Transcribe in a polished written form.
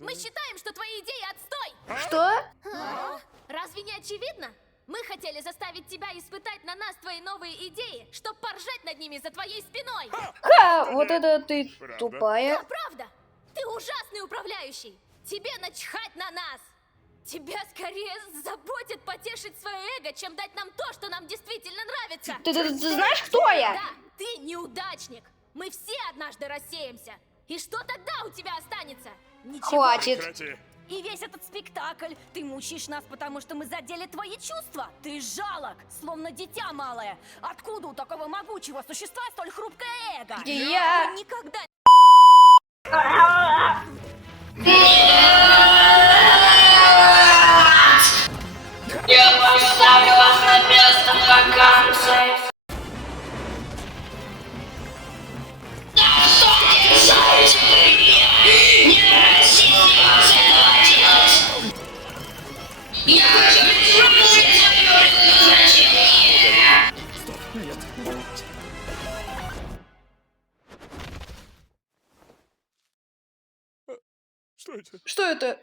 Мы считаем, что твои идеи отстой! Что? Разве не очевидно? Мы хотели заставить тебя испытать на нас твои новые идеи, чтоб поржать над ними за твоей спиной! Ха, вот это ты Правда? тупая. Да, правда! Ты ужасный управляющий! Тебе начхать на нас! Тебя скорее заботит потешить свое эго, чем дать нам то, что нам действительно нравится! Ты знаешь, кто я? Да, ты неудачник! Мы все однажды рассеемся! И что тогда у тебя останется? Ничего. Хватит. Прекрати. И весь этот спектакль. Ты мучаешь нас, потому что мы задели твои чувства. Ты жалок, словно дитя малое. Откуда у такого могучего существа столь хрупкое эго? Я- Мы никогда... Я поставлю вас на место вакансий. Да что держите вы меня? Не рассчитывайте этого делать. Я хочу изменить свое предназначение. Что это? Что это?